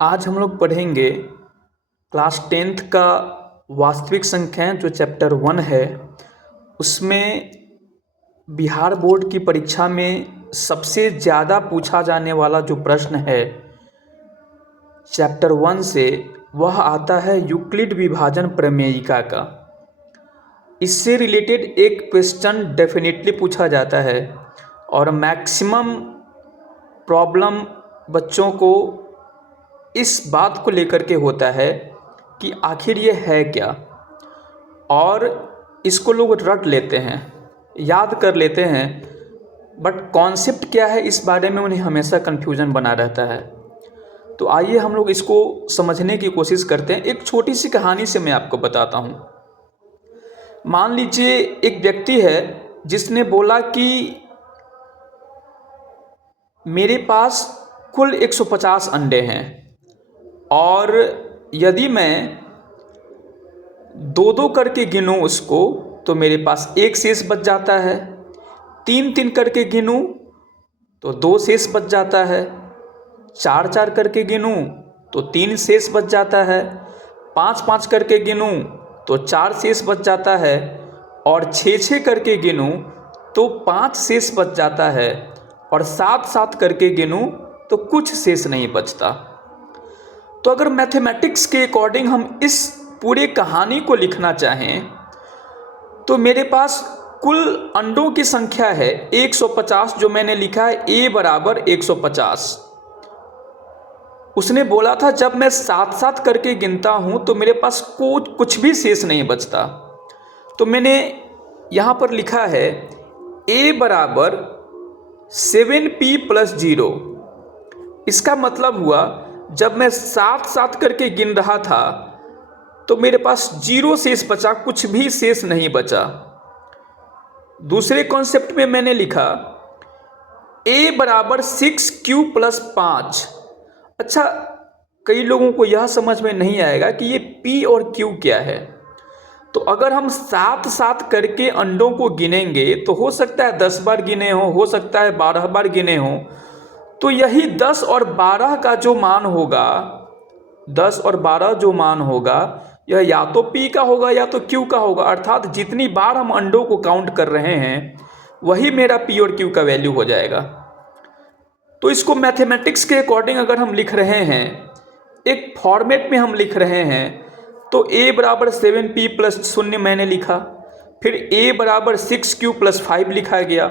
आज हम लोग पढ़ेंगे क्लास 10th का वास्तविक संख्याएं जो चैप्टर 1 है। उसमें बिहार बोर्ड की परीक्षा में सबसे ज़्यादा पूछा जाने वाला जो प्रश्न है चैप्टर 1 से, वह आता है यूक्लिड विभाजन प्रमेयिका का। इससे रिलेटेड एक क्वेश्चन डेफिनेटली पूछा जाता है और मैक्सिमम प्रॉब्लम बच्चों को इस बात को लेकर के होता है कि आखिर ये है क्या, और इसको लोग रट लेते हैं, याद कर लेते हैं, बट कॉन्सेप्ट क्या है इस बारे में उन्हें हमेशा कन्फ्यूजन बना रहता है। तो आइए हम लोग इसको समझने की कोशिश करते हैं। एक छोटी सी कहानी से मैं आपको बताता हूँ। मान लीजिए एक व्यक्ति है जिसने बोला कि मेरे पास कुल 150 अंडे हैं और यदि मैं दो दो करके गिनूँ उसको तो मेरे पास एक शेष बच जाता है, तीन तीन करके गिनूँ तो दो शेष बच जाता है, चार चार करके गिनूँ तो तीन शेष बच जाता है, पाँच पाँच करके गिनूँ तो चार शेष बच जाता है, और छः छः करके गिनूँ तो पाँच शेष बच जाता है, और सात सात करके गिनूँ तो कुछ शेष नहीं बचता। तो अगर मैथमेटिक्स के अकॉर्डिंग हम इस पूरे कहानी को लिखना चाहें तो मेरे पास कुल अंडों की संख्या है 150, जो मैंने लिखा है a बराबर 150। उसने बोला था जब मैं सात सात करके गिनता हूं तो मेरे पास कुछ भी शेष नहीं बचता। तो मैंने यहां पर लिखा है a बराबर 7p + 0। इसका मतलब हुआ जब मैं सात सात करके गिन रहा था तो मेरे पास 0 शेष बचा, कुछ भी शेष नहीं बचा। दूसरे कॉन्सेप्ट में मैंने लिखा a बराबर 6q + 5। अच्छा, कई लोगों को यह समझ में नहीं आएगा कि ये p और q क्या है। तो अगर हम सात सात करके अंडों को गिनेंगे तो हो सकता है 10 बार गिने हो सकता है 12 बार गिने हो, तो यही 10 और 12 का जो मान होगा, 10 और 12 जो मान होगा, यह या तो p का होगा या तो q का होगा। अर्थात जितनी बार हम अंडों को काउंट कर रहे हैं वही मेरा p और q का वैल्यू हो जाएगा। तो इसको मैथमेटिक्स के अकॉर्डिंग अगर हम लिख रहे हैं, एक फॉर्मेट में हम लिख रहे हैं, तो a बराबर 7p + 0 मैंने लिखा, फिर a बराबर 6q + 5 लिखा गया,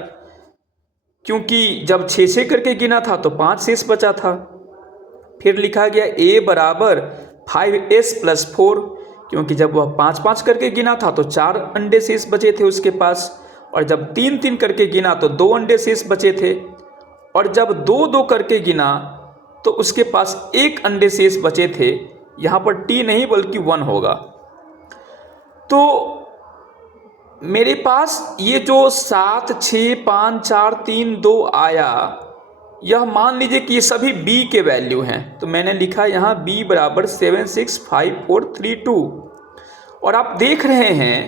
क्योंकि जब 6 करके गिना था तो 5 शेष बचा था। फिर लिखा गया a बराबर 5s + 4, क्योंकि जब वह 5 5 करके गिना था तो 4 अंडे शेष बचे थे उसके पास, और जब 3 3 करके गिना तो 2 अंडे शेष बचे थे, और जब 2 2 करके गिना तो उसके पास 1 अंडे शेष बचे थे। यहाँ पर t नहीं बल्कि 1 होगा। तो मेरे पास ये जो 7 6 5 4 3 2 आया, यह मान लीजिए कि ये सभी b के वैल्यू हैं। तो मैंने लिखा यहाँ b बराबर 7 6 5 4 3 2, और आप देख रहे हैं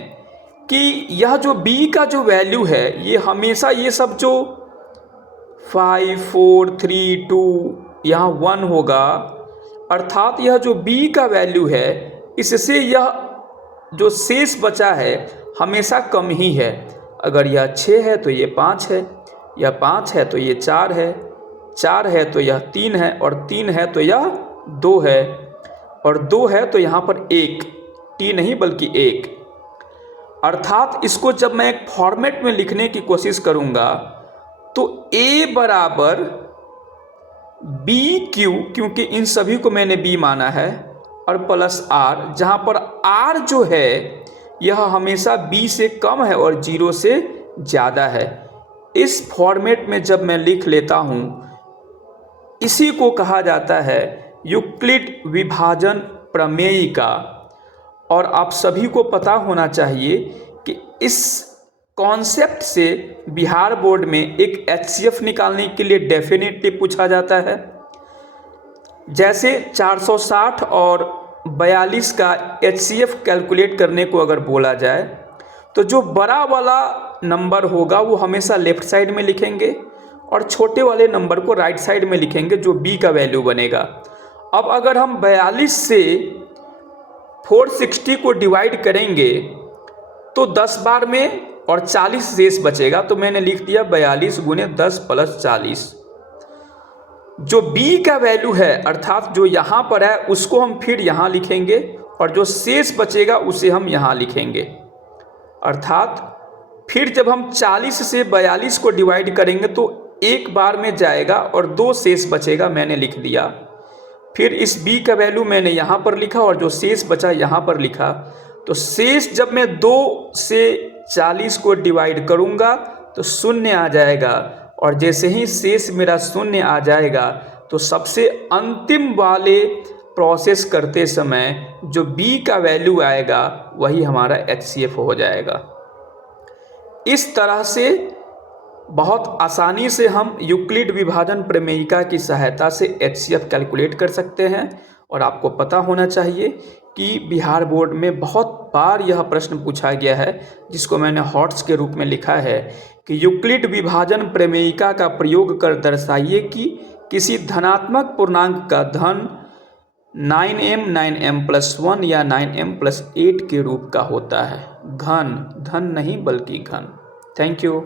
कि यह जो b का जो वैल्यू है ये हमेशा ये सब जो 5 4 3 2 यहाँ 1 होगा। अर्थात यह जो b का वैल्यू है इससे यह जो शेष बचा है हमेशा कम ही है। अगर यह 6 है तो ये 5 है, यह 5 है तो ये 4 है, 4 है तो यह 3 है, और 3 है तो यह 2 है, और 2 है तो यहाँ पर 1, t नहीं बल्कि 1। अर्थात इसको जब मैं एक फॉर्मेट में लिखने की कोशिश करूँगा तो a बराबर bq, क्योंकि इन सभी को मैंने b माना है, और प्लस r, जहाँ पर r जो है यह हमेशा b से कम है और 0 से ज़्यादा है। इस फॉर्मेट में जब मैं लिख लेता हूँ, इसी को कहा जाता है यूक्लिड विभाजन प्रमेयिका। और आप सभी को पता होना चाहिए कि इस कॉन्सेप्ट से बिहार बोर्ड में एक HCF निकालने के लिए डेफिनेटली पूछा जाता है। जैसे 460 और 42 का HCF कैलकुलेट करने को अगर बोला जाए तो जो बड़ा वाला नंबर होगा वो हमेशा लेफ्ट साइड में लिखेंगे, और छोटे वाले नंबर को राइट साइड में लिखेंगे, जो b का वैल्यू बनेगा। अब अगर हम 42 से 460 को डिवाइड करेंगे तो 10 बार में और 40 शेष बचेगा, तो मैंने लिख दिया 42 गुने 10 प्लस 40। जो b का वैल्यू है अर्थात जो यहाँ पर है उसको हम फिर यहाँ लिखेंगे और जो शेष बचेगा उसे हम यहाँ लिखेंगे। अर्थात फिर जब हम 40 से 42 को डिवाइड करेंगे तो एक बार में जाएगा और 2 शेष बचेगा, मैंने लिख दिया। फिर इस b का वैल्यू मैंने यहाँ पर लिखा और जो शेष बचा यहाँ पर लिखा। तो शेष जब मैं 2 से 40 को डिवाइड करूँगा तो शून्य आ जाएगा, और जैसे ही शेष मेरा शून्य आ जाएगा तो सबसे अंतिम वाले प्रोसेस करते समय जो b का वैल्यू आएगा वही हमारा HCF हो जाएगा। इस तरह से बहुत आसानी से हम यूक्लिड विभाजन प्रमेयिका की सहायता से HCF कैलकुलेट कर सकते हैं। और आपको पता होना चाहिए कि बिहार बोर्ड में बहुत बार यह प्रश्न पूछा गया है, जिसको मैंने हॉट्स के रूप में लिखा है कि यूक्लिड विभाजन प्रमेयिका का प्रयोग कर दर्शाइए कि किसी धनात्मक पूर्णांक का धन 9m 9m+1 या 9m+8 के रूप का होता है। घन, धन नहीं बल्कि घन। Thank you.